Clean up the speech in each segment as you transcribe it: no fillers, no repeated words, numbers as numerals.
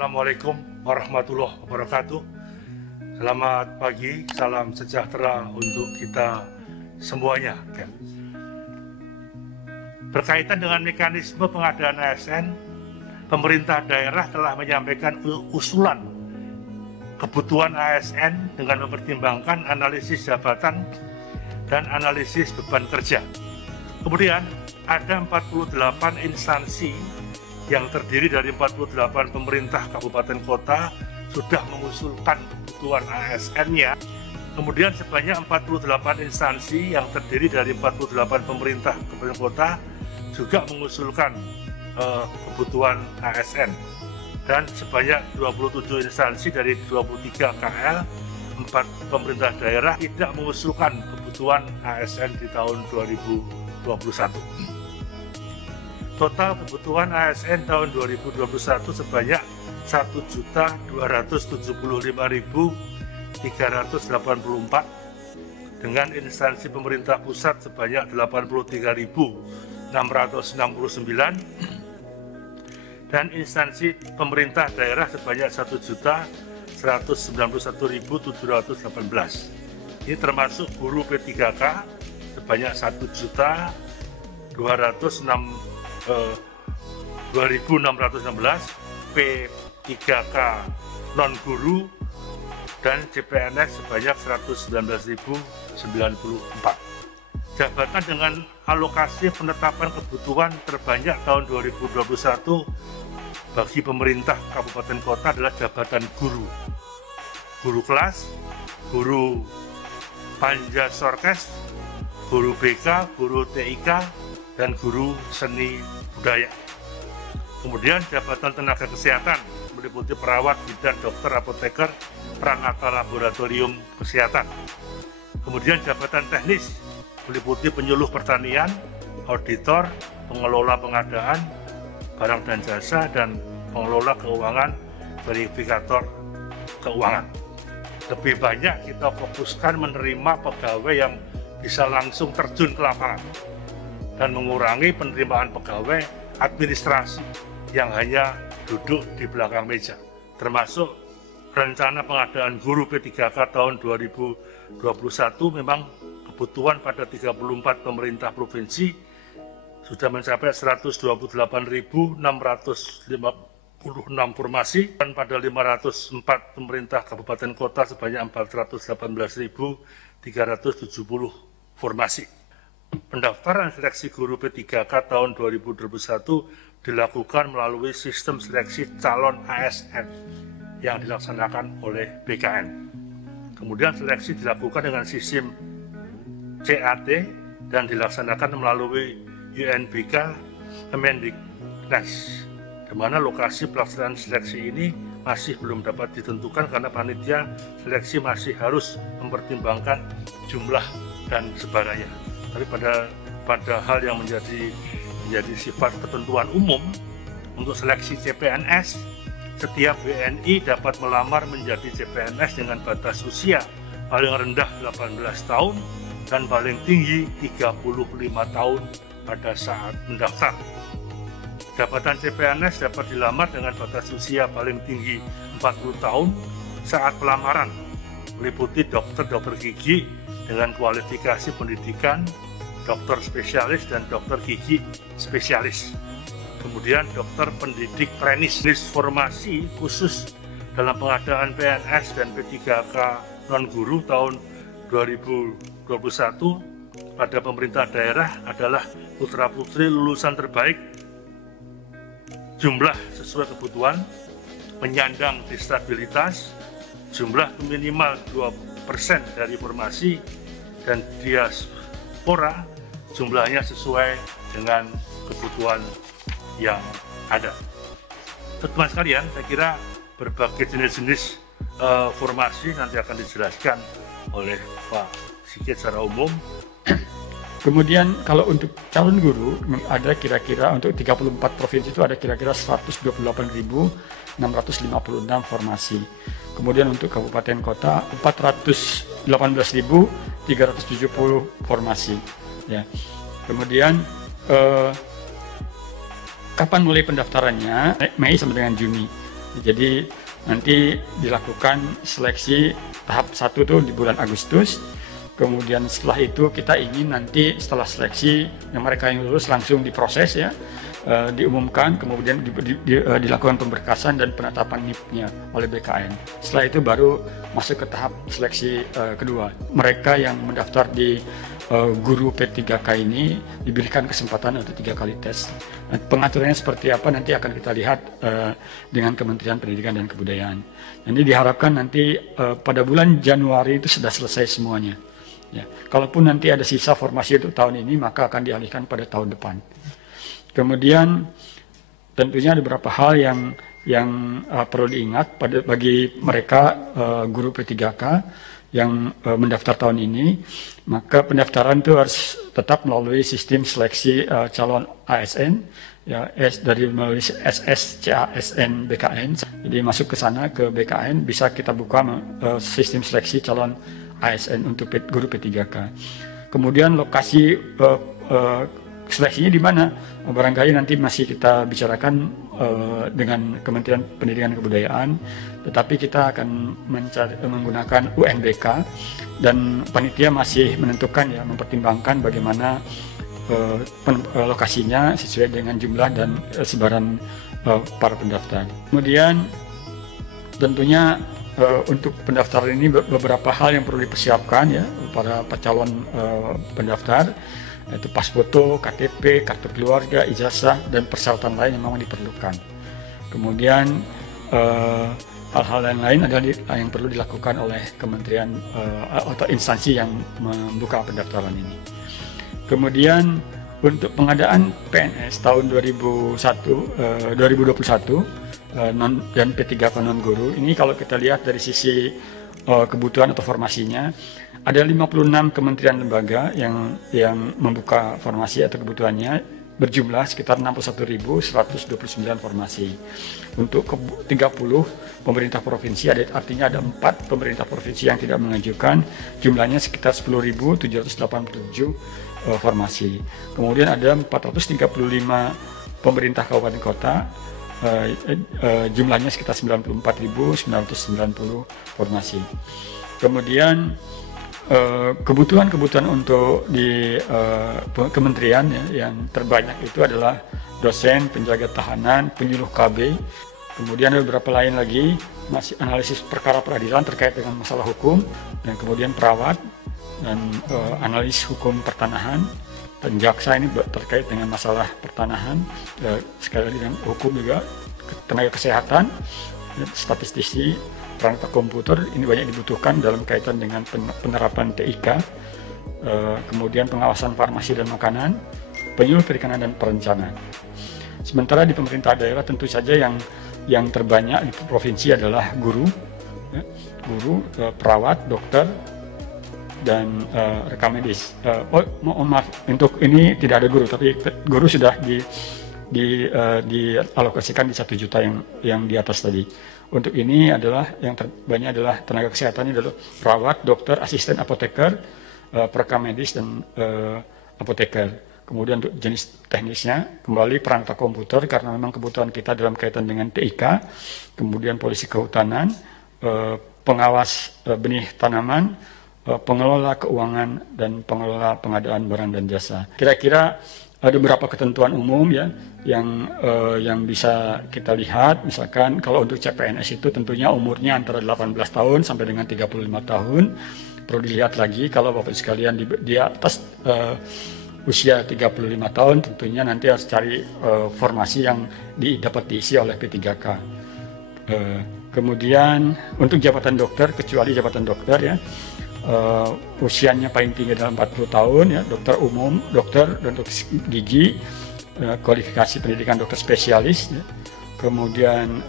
Assalamualaikum warahmatullahi wabarakatuh. Selamat pagi, salam sejahtera untuk kita semuanya. Berkaitan dengan mekanisme pengadaan ASN, pemerintah daerah telah menyampaikan usulan kebutuhan ASN dengan mempertimbangkan analisis jabatan dan analisis beban kerja. Kemudian ada 48 instansi yang terdiri dari 48 pemerintah kabupaten kota sudah mengusulkan kebutuhan ASN-nya. Kemudian sebanyak 48 instansi yang terdiri dari 48 pemerintah kabupaten kota juga mengusulkan kebutuhan ASN. Dan sebanyak 27 instansi dari 23 KL, 4 pemerintah daerah tidak mengusulkan kebutuhan ASN di tahun 2021. Total kebutuhan ASN tahun 2021 sebanyak 1.275.384 dengan instansi pemerintah pusat sebanyak 83.669 dan instansi pemerintah daerah sebanyak 1.191.718. Ini termasuk guru P3K sebanyak 2.616, P3K non guru dan CPNS sebanyak 119.094. Jabatan dengan alokasi penetapan kebutuhan terbanyak tahun 2021 bagi pemerintah kabupaten kota adalah jabatan guru, guru kelas, guru panja sorkes, guru BK, guru TIK, dan guru seni budaya. Kemudian jabatan tenaga kesehatan meliputi perawat, bidan, dokter, apoteker, perangkat laboratorium kesehatan. Kemudian jabatan teknis meliputi penyuluh pertanian, auditor, pengelola pengadaan barang dan jasa, dan pengelola keuangan, verifikator keuangan. Lebih banyak kita fokuskan menerima pegawai yang bisa langsung terjun ke lapangan dan mengurangi penerimaan pegawai administrasi yang hanya duduk di belakang meja, termasuk rencana pengadaan guru P3K tahun 2021. Memang kebutuhan pada 34 pemerintah provinsi sudah mencapai 128.656 formasi, dan pada 504 pemerintah kabupaten kota sebanyak 418.370 formasi. Pendaftaran seleksi guru P3K tahun 2021 dilakukan melalui sistem seleksi calon ASN yang dilaksanakan oleh BKN. Kemudian seleksi dilakukan dengan sistem CAT dan dilaksanakan melalui UNBK Kemendiknas, di mana lokasi pelaksanaan seleksi ini masih belum dapat ditentukan karena panitia seleksi masih harus mempertimbangkan jumlah dan sebarannya. Tapi pada hal yang menjadi sifat ketentuan umum untuk seleksi CPNS, setiap WNI dapat melamar menjadi CPNS dengan batas usia paling rendah 18 tahun dan paling tinggi 35 tahun pada saat mendaftar. Jabatan CPNS dapat dilamar dengan batas usia paling tinggi 40 tahun saat pelamaran, meliputi dokter gigi dengan kualifikasi pendidikan dokter spesialis dan dokter gigi spesialis. Kemudian dokter pendidik trainees. Formasi khusus dalam pengadaan PNS dan P3K non guru tahun 2021 pada pemerintah daerah adalah putra-putri lulusan terbaik, jumlah sesuai kebutuhan, penyandang disabilitas, jumlah minimal 2% dari formasi, dan diaspora jumlahnya sesuai dengan kebutuhan yang ada. Teman-teman sekalian, saya kira berbagai jenis-jenis formasi nanti akan dijelaskan oleh Pak Sigit secara umum. Kemudian kalau untuk calon guru ada kira-kira untuk 34 provinsi itu ada kira-kira 128.656 formasi. Kemudian untuk kabupaten kota 418.370 formasi. Ya. Kemudian kapan mulai pendaftarannya? Mei sampai dengan Juni. Jadi nanti dilakukan seleksi tahap 1 tuh di bulan Agustus. Kemudian setelah itu kita ingin nanti setelah seleksi yang mereka yang lulus langsung diproses ya, diumumkan, kemudian dilakukan pemberkasan dan penetapan NIP-nya oleh BKN. Setelah itu baru masuk ke tahap seleksi kedua. Mereka yang mendaftar di guru P3K ini diberikan kesempatan untuk 3 kali tes. Pengaturannya seperti apa nanti akan kita lihat dengan Kementerian Pendidikan dan Kebudayaan. Ini diharapkan nanti pada bulan Januari itu sudah selesai semuanya. Ya, kalaupun nanti ada sisa formasi untuk tahun ini, maka akan dialihkan pada tahun depan. Kemudian tentunya ada beberapa hal yang perlu diingat bagi mereka guru P3K yang mendaftar tahun ini. Maka pendaftaran itu harus tetap melalui sistem seleksi calon ASN, ya, melalui SSCASN BKN. Jadi masuk ke sana ke BKN bisa kita buka sistem seleksi calon ASN untuk guru P3K. Kemudian lokasi seleksinya di mana? Barangkali nanti masih kita bicarakan dengan Kementerian Pendidikan dan Kebudayaan, tetapi kita akan menggunakan UNBK dan panitia masih menentukan ya, mempertimbangkan bagaimana lokasinya sesuai dengan jumlah dan sebaran para pendaftar. Kemudian tentunya untuk pendaftaran ini beberapa hal yang perlu dipersiapkan ya para calon pendaftar, yaitu pas foto, KTP, kartu keluarga, ijazah, dan persyaratan lain yang memang diperlukan. Kemudian hal-hal lain adalah yang perlu dilakukan oleh kementerian atau instansi yang membuka pendaftaran ini. Kemudian untuk pengadaan PNS tahun 2021 dan P3K non-guru, ini kalau kita lihat dari sisi kebutuhan atau formasinya, ada 56 kementerian lembaga yang membuka formasi atau kebutuhannya berjumlah sekitar 61.129 formasi. Untuk 30 pemerintah provinsi, artinya ada 4 pemerintah provinsi yang tidak mengajukan, jumlahnya sekitar 10.787 formasi. Kemudian ada 435 pemerintah kabupaten kota, jumlahnya sekitar 94.990 formasi. Kemudian kebutuhan untuk di kementerian ya, yang terbanyak itu adalah dosen, penjaga tahanan, penyuluh KB. Kemudian ada beberapa lain lagi, masih analisis perkara peradilan terkait dengan masalah hukum, dan kemudian perawat dan analis hukum pertanahan. Dan jaksa ini terkait dengan masalah pertanahan, sekali lagi dengan hukum juga, tenaga kesehatan, statistisi, perangkat komputer ini banyak dibutuhkan dalam kaitan dengan penerapan TIK, kemudian pengawasan farmasi dan makanan, penyuluh perikanan dan perencanaan. Sementara di pemerintah daerah tentu saja yang terbanyak di provinsi adalah guru, ya, perawat, dokter, dan rekam medis. Maaf, untuk ini tidak ada guru, tapi guru sudah dialokasikan di 1 juta yang di atas tadi. Untuk ini adalah yang terbanyak adalah tenaga kesehatan, ini adalah perawat, dokter, asisten apoteker, perekam medis, dan apoteker. Kemudian untuk jenis teknisnya kembali perangkat komputer karena memang kebutuhan kita dalam kaitan dengan TIK, kemudian polisi kehutanan, pengawas benih tanaman, pengelola keuangan, dan pengelola pengadaan barang dan jasa. Kira-kira ada beberapa ketentuan umum ya yang bisa kita lihat. Misalkan kalau untuk CPNS itu tentunya umurnya antara 18 tahun sampai dengan 35 tahun. Perlu dilihat lagi kalau Bapak sekalian di atas usia 35 tahun tentunya nanti harus cari formasi yang dapat diisi oleh P3K. Kemudian untuk jabatan dokter, kecuali jabatan dokter ya, usianya paling tinggi adalah 40 tahun ya, dokter umum, dokter dan dokter gigi, kualifikasi pendidikan dokter spesialis ya. Kemudian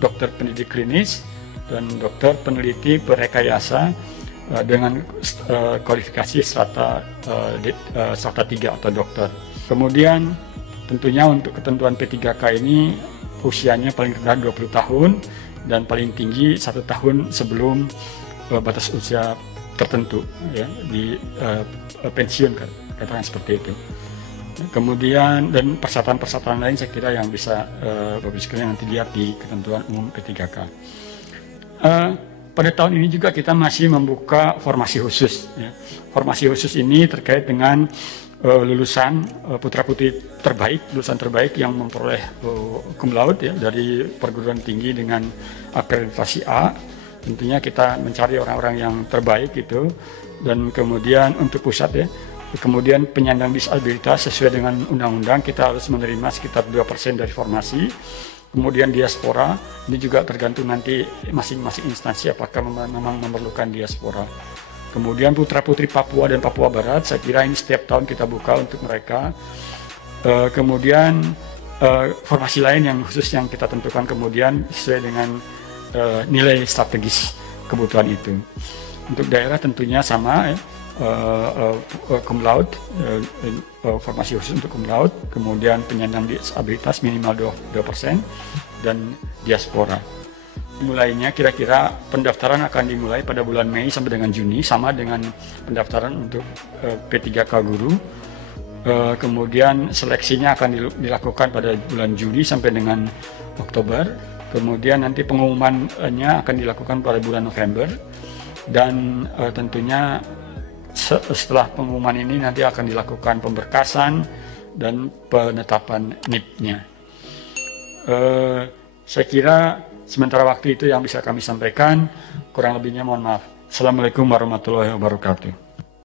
dokter pendidik klinis dan dokter peneliti perekayasa dengan kualifikasi strata 3 atau dokter. Kemudian tentunya untuk ketentuan P3K ini usianya paling rendah 20 tahun dan paling tinggi 1 tahun sebelum batas usia tertentu ya, di pensiun, katakan seperti itu. Kemudian dan persyaratan-persyaratan lain saya kira yang bisa Bapak sekalian nanti lihat di ketentuan umum P3K. Pada tahun ini juga kita masih membuka formasi khusus. Ya. Formasi khusus ini terkait dengan lulusan putra-putri terbaik, lulusan terbaik yang memperoleh cum laude ya, dari perguruan tinggi dengan akreditasi A. Tentunya kita mencari orang-orang yang terbaik itu, dan kemudian untuk pusat ya, kemudian penyandang disabilitas sesuai dengan undang-undang kita harus menerima sekitar 2% dari formasi. Kemudian diaspora, ini juga tergantung nanti masing-masing instansi apakah memang memerlukan diaspora. Kemudian putra-putri Papua dan Papua Barat, saya kira ini setiap tahun kita buka untuk mereka. Kemudian formasi lain yang khusus yang kita tentukan kemudian sesuai dengan nilai strategis kebutuhan itu. Untuk daerah tentunya sama ya. Cum laude, formasi khusus untuk cum laude, kemudian penyandang disabilitas minimal 2% dan diaspora. Mulainya kira-kira pendaftaran akan dimulai pada bulan Mei sampai dengan Juni, sama dengan pendaftaran untuk P3K guru. Kemudian seleksinya akan dilakukan pada bulan Juli sampai dengan Oktober. Kemudian nanti pengumumannya akan dilakukan pada bulan November, dan tentunya setelah pengumuman ini nanti akan dilakukan pemberkasan dan penetapan NIP-nya. Saya kira sementara waktu itu yang bisa kami sampaikan, kurang lebihnya mohon maaf. Assalamualaikum warahmatullahi wabarakatuh.